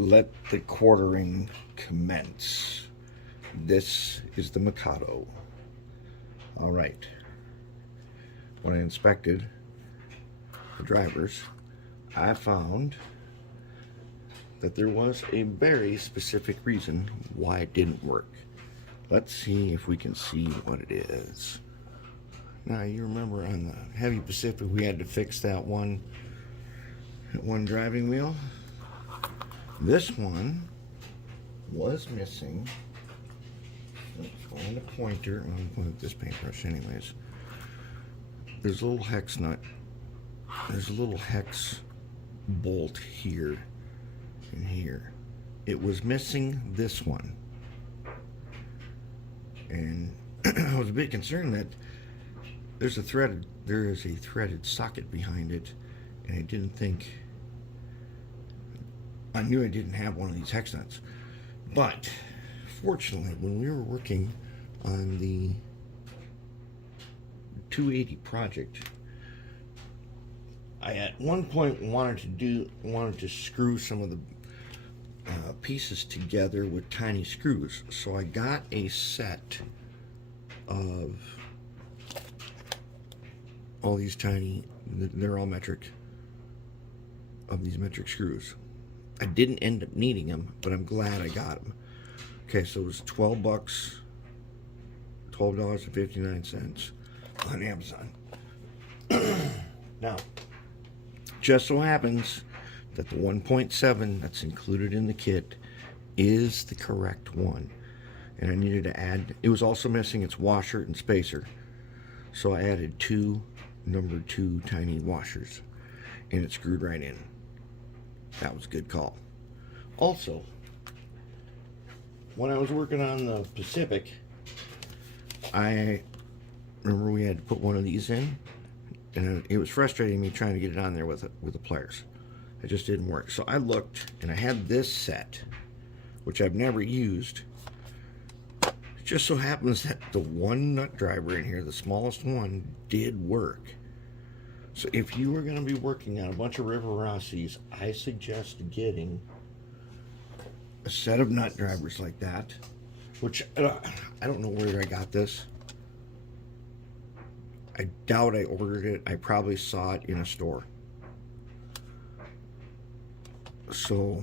Let the quartering commence. This is the Mikado. All right. When I inspected the drivers, I found that there was a very specific reason why it didn't work. Let's see if we can see what it is. Now, you remember on the Heavy Pacific, we had to fix that one driving wheel. This one was missing. Let's find a pointer. I'll put this paintbrush anyways. There's a little hex nut. There's a little hex bolt here and here. It was missing this one. And I was a bit concerned that there is a threaded socket behind it, and I knew I didn't have one of these hex nuts. But fortunately, when we were working on the 280 project, I at one point wanted to screw some of the pieces together with tiny screws. So I got a set of all these tiny, they're all metric, of these metric screws. I didn't end up needing them, but I'm glad I got them. Okay, so it was $12, $12.59 on Amazon. Now, just so happens that the 1.7 that's included in the kit is the correct one. And I needed to add, it was also missing its washer and spacer. So I added two number 2 tiny washers, and it screwed right in. That was a good call. Also, when I was working on the Pacific, I remember we had to put one of these in, and it was frustrating me trying to get it on there with the pliers. It just didn't work. So I looked, and I had this set, which I've never used. It just so happens that the one nut driver in here, the smallest one, did work. So if you are going to be working on a bunch of Rivarossis, I suggest getting a set of nut drivers like that, which I don't know where I got this. I doubt I ordered it. I probably saw it in a store. So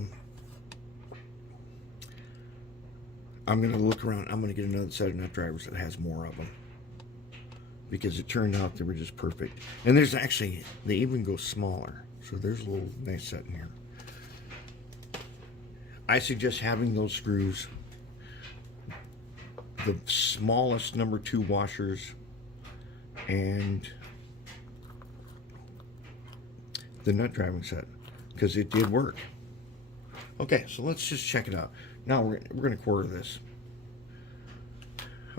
I'm going to look around. I'm going to get another set of nut drivers that has more of them, because it turned out they were just perfect. And there's actually, they even go smaller. So there's a little nice set in here. I suggest having those screws, the smallest number 2 washers, and the nut driving set, because it did work. Okay, so let's just check it out. Now we're going to quarter this.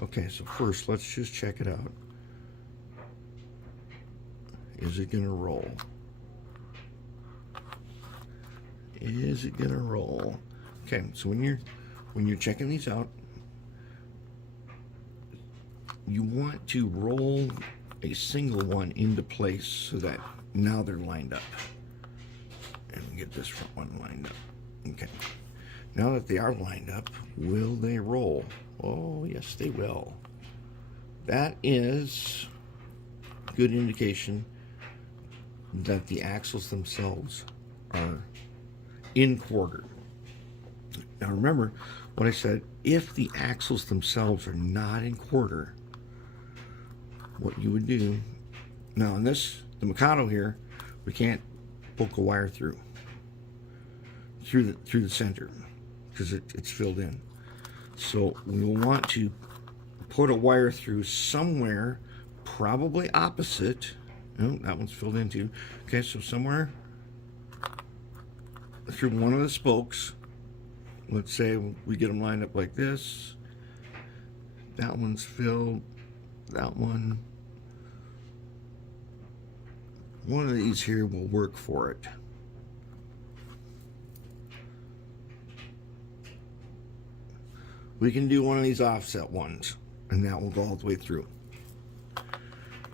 Okay, so first let's just check it out. Is it going to roll? Is it going to roll? Okay, so when you're checking these out, you want to roll a single one into place so that now they're lined up. And get this front one lined up. Okay. Now that they are lined up, will they roll? Oh, yes, they will. That is a good indication that the axles themselves are in quarter. Now remember what I said, if the axles themselves are not in quarter, what you would do, now in this, the Mikado here, we can't poke a wire through the center, because it's filled in. So we will want to put a wire through somewhere, probably opposite. Oh, that one's filled in too. Okay, so somewhere through one of the spokes. Let's say we get them lined up like this. That one's filled. That one. One of these here will work for it. We can do one of these offset ones, and that will go all the way through.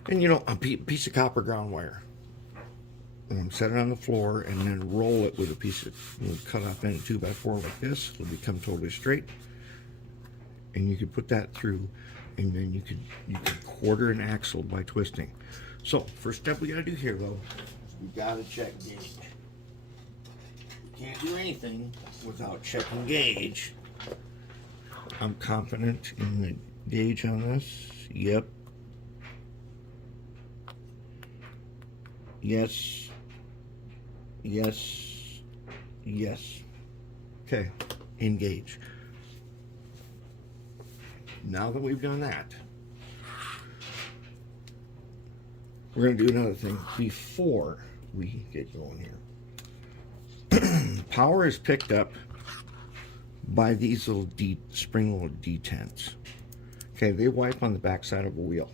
And you know, a piece of copper ground wire. set it on the floor, and then roll it with a piece of cut off end 2x4 like this. It'll become totally straight, and you could put that through, and then you could quarter an axle by twisting. So first step we got to do here though, is we got to check gauge. We can't do anything without checking gauge. I'm confident in the gauge on this. Yep. Yes. Yes. Yes. Okay. Engage. Now that we've done that, we're going to do another thing before we get going here. Power is picked up by these little spring little detents. Okay, they wipe on the back side of a wheel.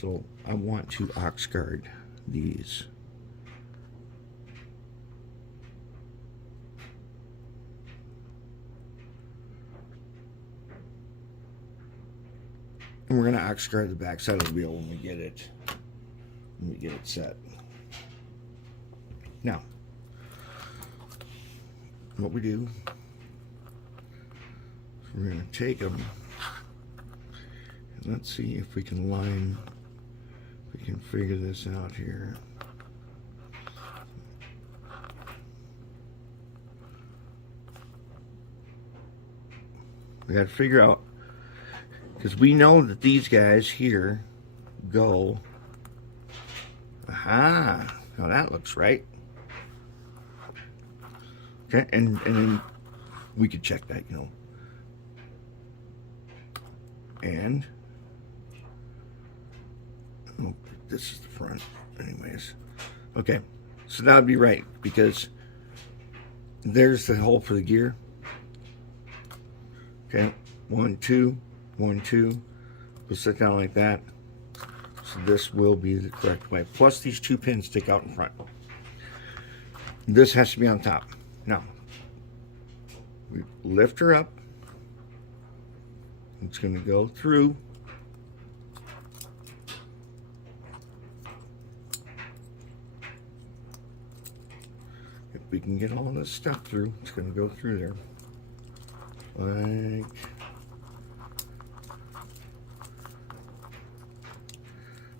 So I want to ox guard these. And we're going to ox guard the back side of the wheel when we get it set. Now, what we do, we're going to take them, and let's see if we can line, if we can figure this out here. We got to figure out, because we know that these guys here go, aha, now that looks right. Okay, and then we could check that, you know. And, oh, this is the front, anyways. Okay, so that would be right, because there's the hole for the gear. Okay, 1, 2, 1, 2. We'll sit down like that. So this will be the correct way. Plus these 2 pins stick out in front. This has to be on top. Now, we lift her up. It's going to go through. If we can get all this stuff through, it's going to go through there. Like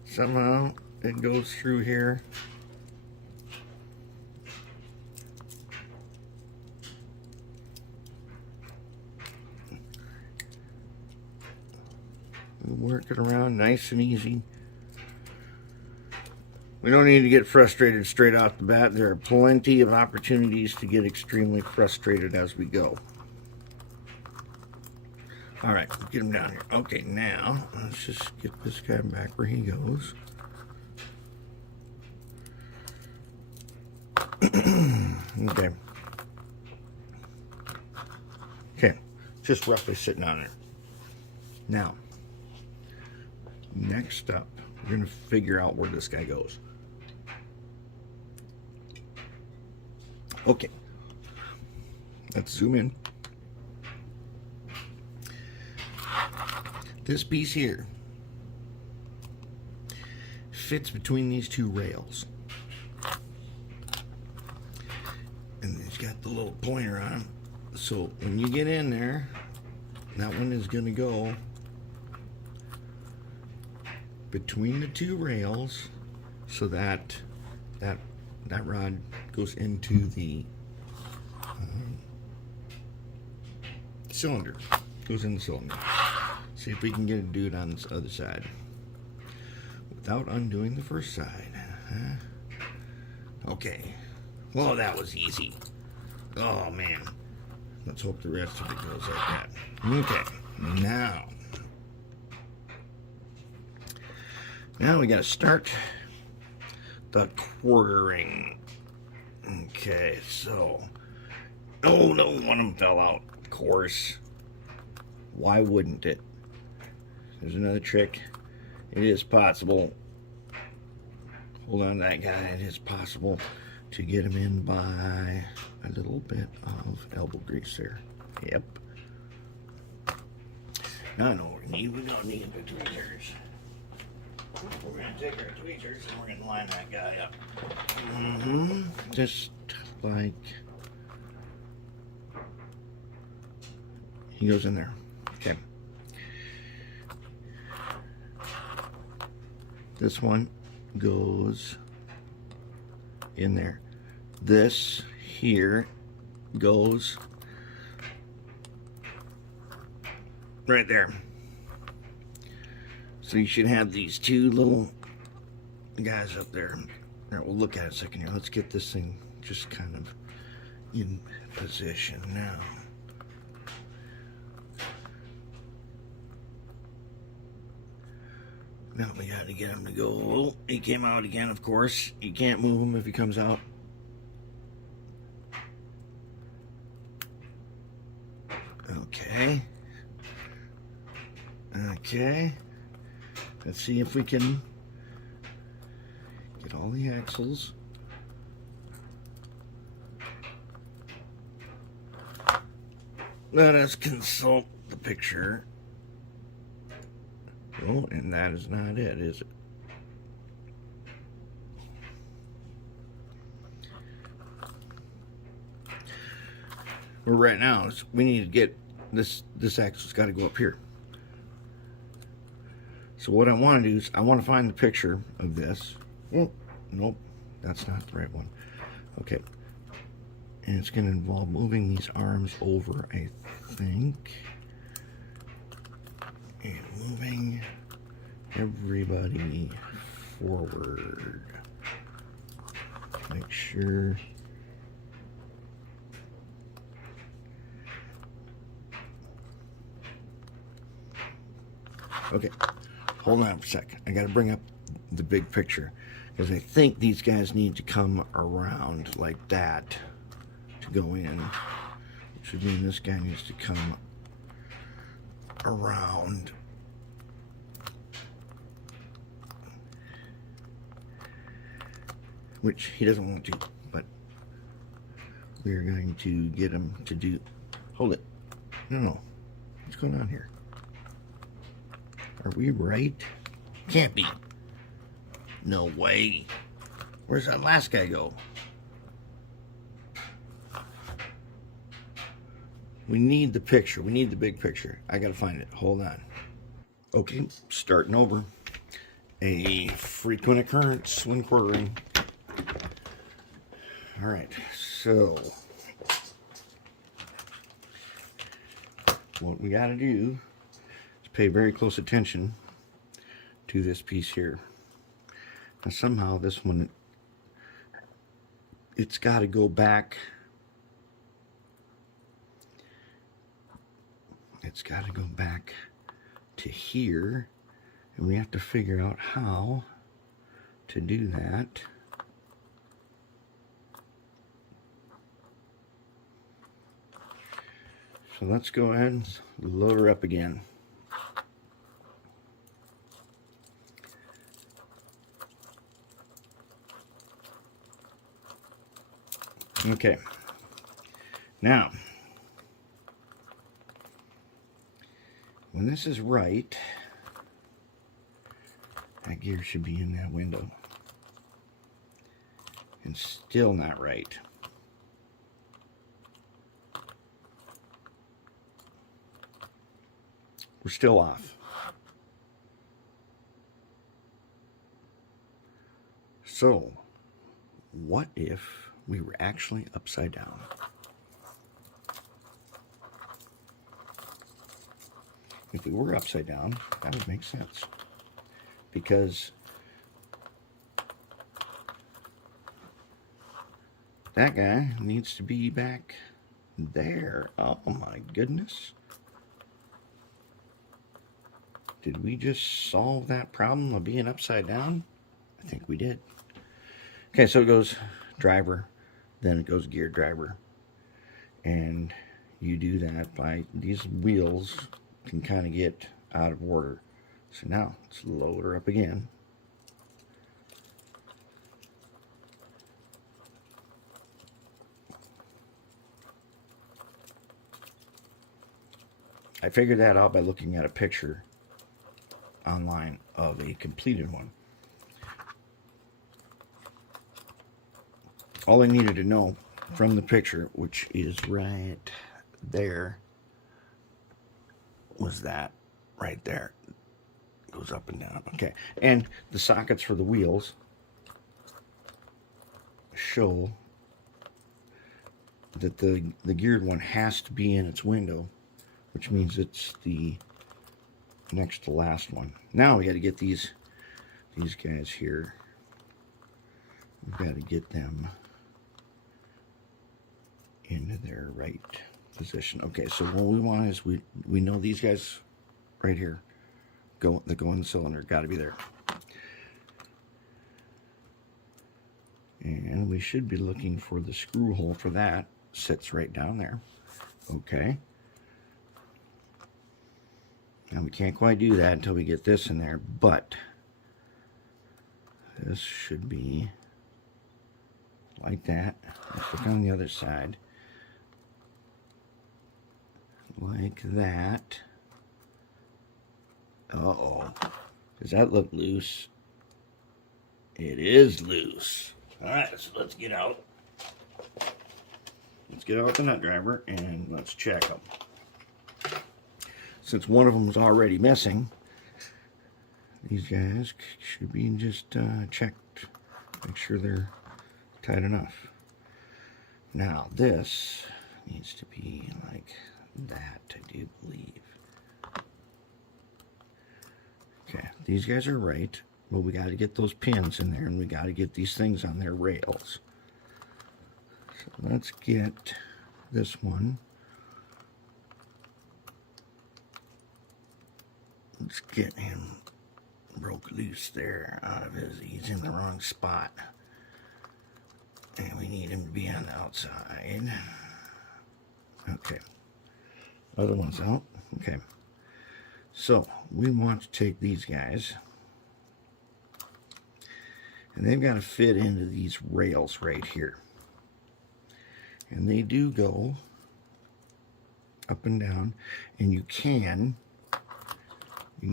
somehow it goes through here. Work it around nice and easy. We don't need to get frustrated straight off the bat. There are plenty of opportunities to get extremely frustrated as we go. All right, get him down here. Okay, now let's just get this guy back where he goes. Okay. Okay, just roughly sitting on there. Now, next up, we're going to figure out where this guy goes. Okay, let's zoom in. This piece here fits between these 2 rails. And it's got the little pointer on him. So when you get in there, that one is going to go between the 2 rails, so that rod goes into the cylinder. Goes in the cylinder. See if we can get it to do it on this other side without undoing the first side. Okay. Well, that was easy. Oh man. Let's hope the rest of it goes like that. Okay. Now we got to start the quartering. Okay, so, oh no, one of them fell out, of course. Why wouldn't it? There's another trick. It is possible. Hold on to that guy. It is possible to get him in by a little bit of elbow grease there. Yep. Now I know what we need. We don't need the tweezers. We're going to take our tweezers and we're going to line that guy up. Just like he goes in there. Okay. This one goes in there. This here goes right there. So you should have these two little guys up there. All right, we'll look at it a second here. Let's get this thing just kind of in position now. Now we got to get him to go. Oh, he came out again, of course. You can't move him if he comes out. Okay. Okay. Let's see if we can get all the axles. Let us consult the picture. Oh, and that is not it, is it? Well, right now, we need to get this axle's got to go up here. So what I want to do is I want to find the picture of this. Oh, nope, that's not the right one. Okay. And it's going to involve moving these arms over, I think. And moving everybody forward. Make sure. Okay, hold on for a second. I got to bring up the big picture because I think these guys need to come around like that to go in, which would mean this guy needs to come around. Which he doesn't want to, but we're going to get him to do. Hold it. No. What's going on here? Are we right? Can't be. No way. Where's that last guy go? We need the picture. We need the big picture. I gotta find it. Hold on. Okay, starting over. A frequent occurrence when quartering. All right, so what we got to do is pay very close attention to this piece here. Now somehow this one, it's got to go back. It's got to go back to here, and we have to figure out how to do that. So let's go ahead and load her up again. Okay. Now, when this is right, that gear should be in that window. And still not right. We're still off. So, what if we were actually upside down? If we were upside down, that would make sense. Because that guy needs to be back there. Oh my goodness. Did we just solve that problem of being upside down? I think we did. Okay, so it goes driver, then it goes gear driver. And you do that by, these wheels can kind of get out of order. So now, let's load her up again. I figured that out by looking at a picture online of a completed one. All I needed to know from the picture, which is right there, was that right there. Goes up and down. Okay. And the sockets for the wheels show that the geared one has to be in its window, which means it's the next to last one. Now we got to get these guys here. We've got to get them into their right position. Okay, so what we want is we know these guys right here that go in the cylinder, got to be there. And we should be looking for the screw hole for that. Sits right down there. Okay. Now we can't quite do that until we get this in there, but this should be like that. Let's look on the other side. Like that. Uh-oh. Does that look loose? It is loose. Alright, so let's get out. Let's get out the nut driver and let's check them. Since one of them is already missing, these guys should be just checked. Make sure they're tight enough. Now this needs to be like that, I do believe. Okay, these guys are right, but we got to get those pins in there and we got to get these things on their rails. So let's get this one. Let's get him broke loose there out of he's in the wrong spot. And we need him to be on the outside. Okay. Other one's out. Okay. So we want to take these guys. And they've got to fit into these rails right here. And they do go up and down. And you can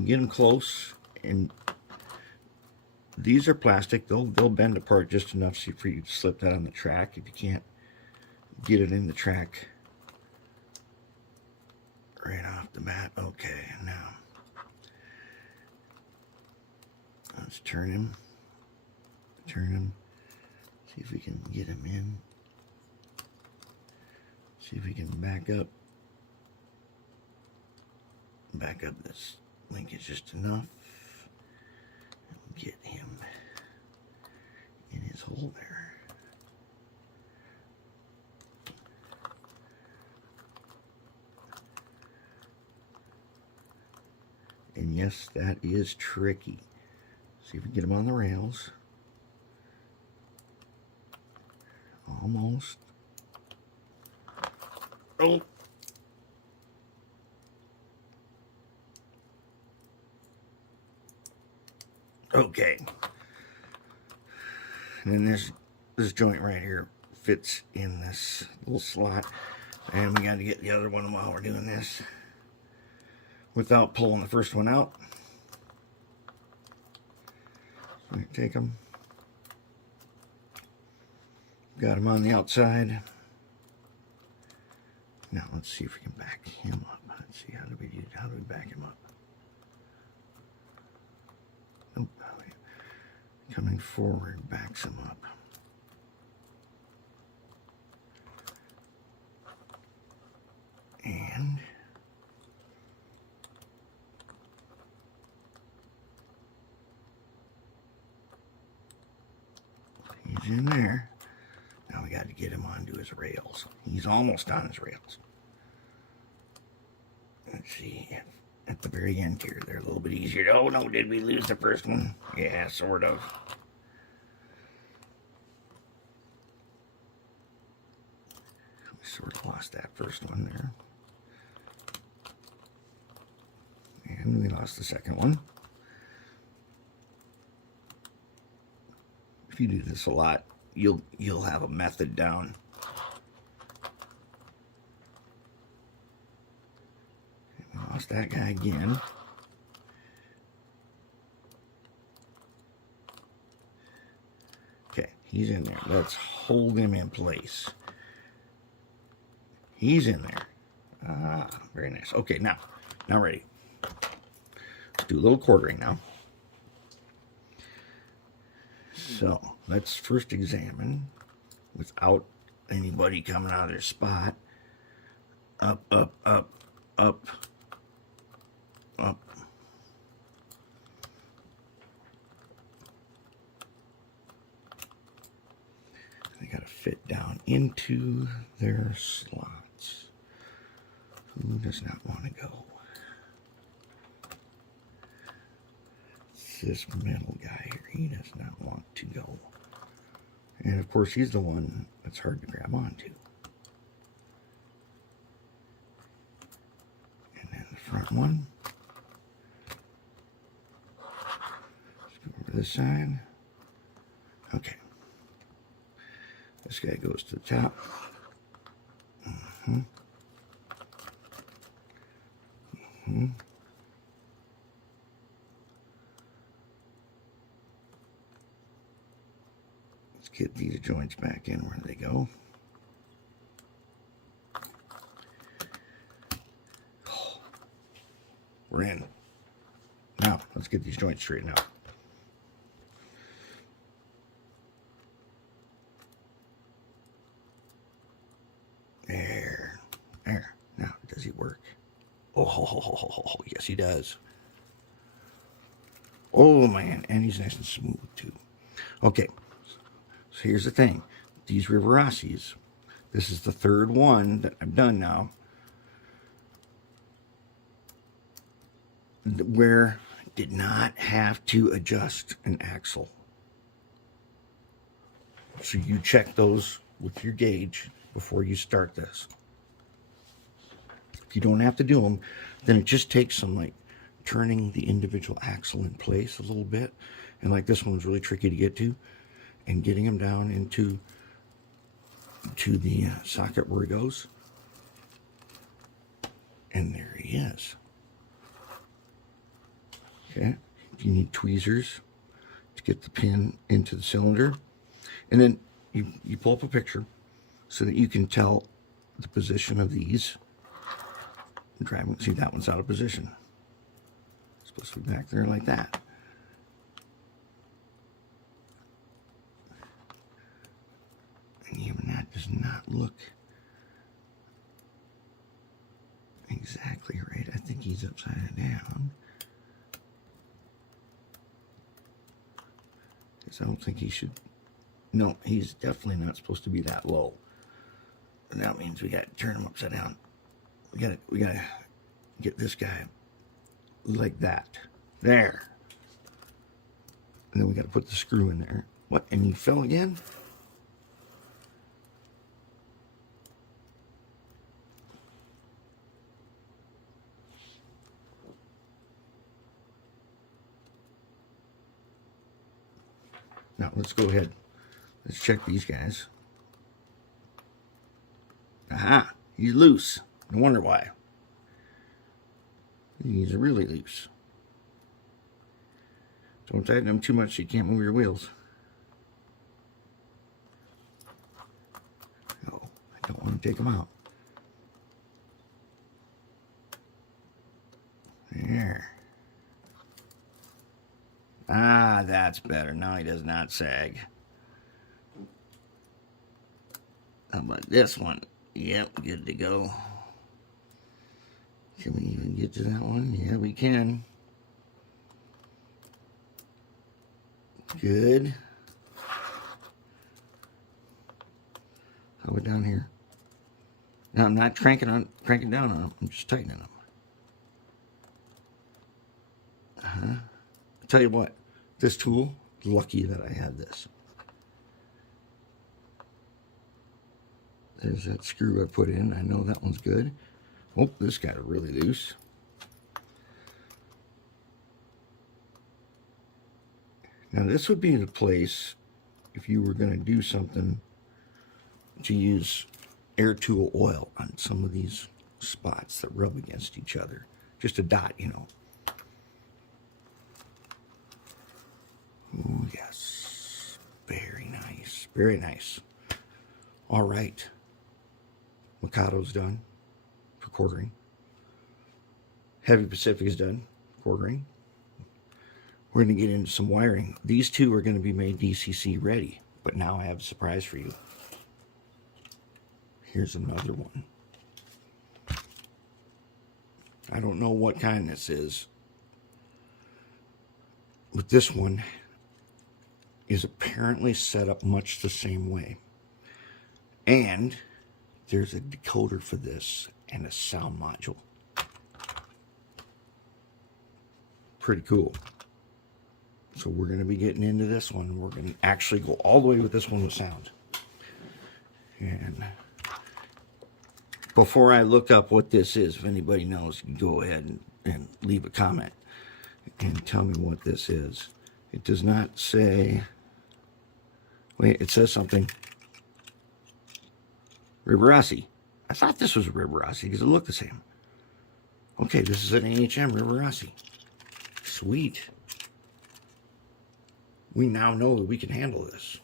get them close, and these are plastic. They'll bend apart just enough for you to slip that on the track if you can't get it in the track right off the bat. Okay, now let's turn him, see if we can get him in, see if we can back up this linkage just enough and get him in his hole there. And yes, that is tricky. See if we can get him on the rails. Almost. Oh. Okay. And then this joint right here fits in this little slot. And we got to get the other one while we're doing this without pulling the first one out. So we take them. Got him on the outside. Now let's see if we can back him up. Let's see, how do we back him up? Nope. Coming forward backs him up. And he's in there. Now we got to get him onto his rails. He's almost on his rails. Let's see, at the very end here, they're a little bit easier. Oh no, did we lose the first one? Yeah, sort of. We sort of lost that first one there. And we lost the second one. If you do this a lot, you'll have a method down. We lost that guy again. He's in there. Let's hold him in place. He's in there. Ah, very nice. Okay, now ready. Let's do a little quartering now. So let's first examine, without anybody coming out of their spot, up, up, up, up, up. They got to fit down into their slots. Who does not want to go? It's this metal guy here. He does not want to go. And of course, he's the one that's hard to grab onto. And then the front one. Let's go over this side. Okay. This guy goes to the top. Let's get these joints back in where they go. We're in. Now, let's get these joints straightened out. There. Now, does he work? Oh, yes, he does. Oh, man. And he's nice and smooth, too. Okay. So here's the thing. These Rivarossis, this is the third one that I've done now, where I did not have to adjust an axle. So you check those with your gauge before you start this. If you don't have to do them, then it just takes some like turning the individual axle in place a little bit. And like this one was really tricky to get to, and getting him down into the socket where he goes. And there he is. Okay, you need tweezers to get the pin into the cylinder. And then you pull up a picture so that you can tell the position of these. Driving, see, that one's out of position. It's supposed to be back there like that. And even that does not look exactly right. I think he's upside down. Because I don't think he should. No, he's definitely not supposed to be that low. And that means we got to turn him upside down. We gotta get this guy like that. There. And then we gotta put the screw in there. What? And you fell again? Now let's go ahead. Let's check these guys. Aha! He's loose. No wonder why. He's really loose. Don't tighten them too much so you can't move your wheels. No, I don't want to take them out. There. Ah, that's better. Now he does not sag. How about this one? Yep, good to go. Can we even get to that one? Yeah, we can. Good. How about down here? Now I'm not cranking down on them. I'm just tightening them. I'll tell you what, this tool, lucky that I had this. There's that screw I put in. I know that one's good. Oh, this got really loose. Now this would be the place, if you were going to do something, to use air tool oil on some of these spots that rub against each other. Just a dot, you know. Oh, yes. Very nice. Very nice. All right. Mikado's done for quartering. Heavy Pacific is done quartering. We're going to get into some wiring. These two are going to be made DCC ready, but now I have a surprise for you. Here's another one. I don't know what kind this is, but this one is apparently set up much the same way. And there's a decoder for this and a sound module. Pretty cool. So we're going to be getting into this one. We're going to actually go all the way with this one with sound. And before I look up what this is, if anybody knows, you can go ahead and leave a comment and tell me what this is. It does not say... Wait, it says something. Rivarossi. I thought this was Rivarossi because it looked the same. Okay, this is an AHM Rivarossi. Sweet. We now know that we can handle this.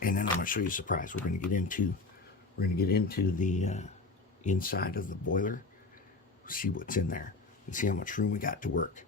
And then I'm going to show you a surprise. We're going to get into the inside of the boiler, see what's in there, and see how much room we got to work.